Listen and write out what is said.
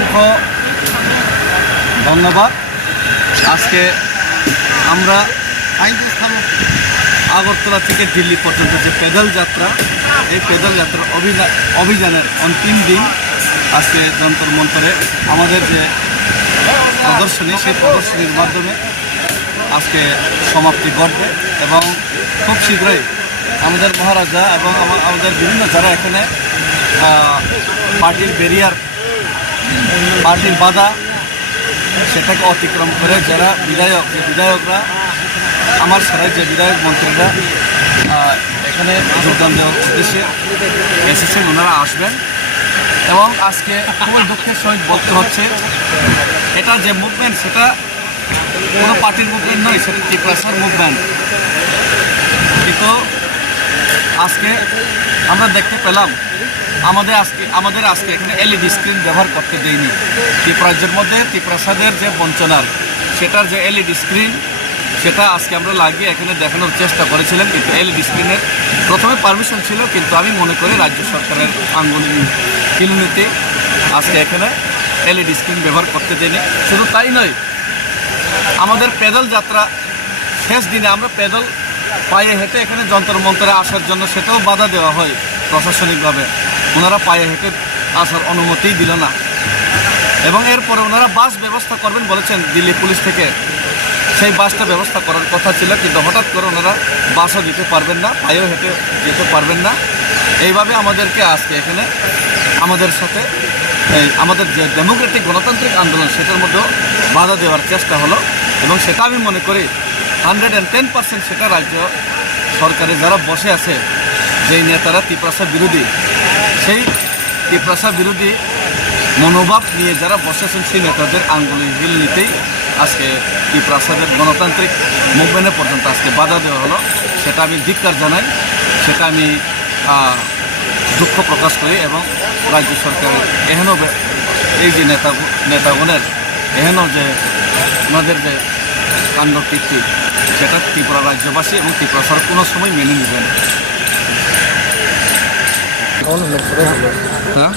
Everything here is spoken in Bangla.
অসংখ্য ধন্যবাদ। আজকে আমরা আগরতলা থেকে দিল্লি পর্যন্ত যে পেদল যাত্রা, এই পেদল যাত্রার অভিযানের অন্তিম দিন আজকে যন্তর মন্তরে আমাদের যে প্রদর্শনী, সেই প্রদর্শনীর মাধ্যমে আজকে সমাপ্তি ঘটবে এবং খুব শীঘ্রই আমাদের মহারাজা এবং আমাদের বিভিন্ন যারা এখানে পার্টির ব্যারিয়ার, পার্টির বাধা সেটাকে অতিক্রম করে যারা বিধায়করা আমার সারাই যে বিধায়ক মন্ত্রীরা এখানে যোগদান দেওয়ার উদ্দেশ্যে এসেছেন, ওনারা আসবেন। এবং আজকে খুবই দুঃখের সহিত বলতে হচ্ছে, এটা যে মুভমেন্ট সেটা কোনো পার্টির মুভমেন্ট নয়, সেটা ত্রিপ্রাসার মুভমেন্ট। কিন্তু আজকে আমরা দেখতে পেলাম আমাদের আজকে এখানে এলইডি স্ক্রিন ব্যবহার করতে দেয়নি। ত্রিপ্রাজ্যের মধ্যে ত্রিপ্রাসাদের যে বঞ্চনার, সেটার যে এলইডি স্ক্রিন সেটা আজকে আমরা লাগিয়ে এখানে দেখানোর চেষ্টা করেছিলাম, কিন্তু এলইডি স্ক্রিনের প্রথমে পারমিশন ছিল, কিন্তু আমি মনে করি রাজ্য সরকারের কিলুনিতে আজকে এখানে এলইডি স্ক্রিন ব্যবহার করতে দেয়নি। শুধু তাই নয়, আমাদের পেদল যাত্রা শেষ দিনে আমরা পেদল পায়ে হেঁটে এখানে যন্তর মন্তরে আসার জন্য সেটাও বাধা দেওয়া হয় প্রশাসনিকভাবে। ওনারা পায়ে হেঁটে আসার অনুমতিই দিল না এবং এরপরে ওনারা বাস ব্যবস্থা করবেন বলেছেন দিল্লি পুলিশ থেকে। সেই বাসটা ব্যবস্থা করার কথা ছিল, কিন্তু হঠাৎ করে ওনারা বাসও দিতে পারবেন না, পায়েও হেঁটে যেতে পারবেন না। এইভাবে আমাদেরকে আজকে এখানে আমাদের সাথে আমাদের যে ডেমোক্রেটিক গণতান্ত্রিক আন্দোলন সেটার মধ্যেও বাধা দেওয়ার চেষ্টা হলো এবং সেটা আমি মনে করি 110% সেটা রাজ্য সরকারে যারা বসে আছে, যেই নেতারা ত্রিপ্রাসা বিরোধী, সেই ত্রিপ্রাসা বিরোধী মনোভাব নিয়ে যারা বসেছেন সেই নেতাদের আঙ্গুলের হিল নিতেই আজকে ত্রিপ্রাসাদের গণতান্ত্রিক মুভমেন্টে পর্যন্ত আজকে বাধা দেওয়া হলো। সেটা আমি ধিক্কার জানাই, সেটা আমি দুঃখ প্রকাশ করি এবং রাজ্য সরকারের এহেন এই যে নেতাগণের এহেন যে ওনাদের যে কাণ্ড কীর্তি, সেটা ত্রিপুরা রাজ্যবাসী এবং ত্রিপুরা সরকার কোনো সময় মেনে নেবে না। হ্যাঁ।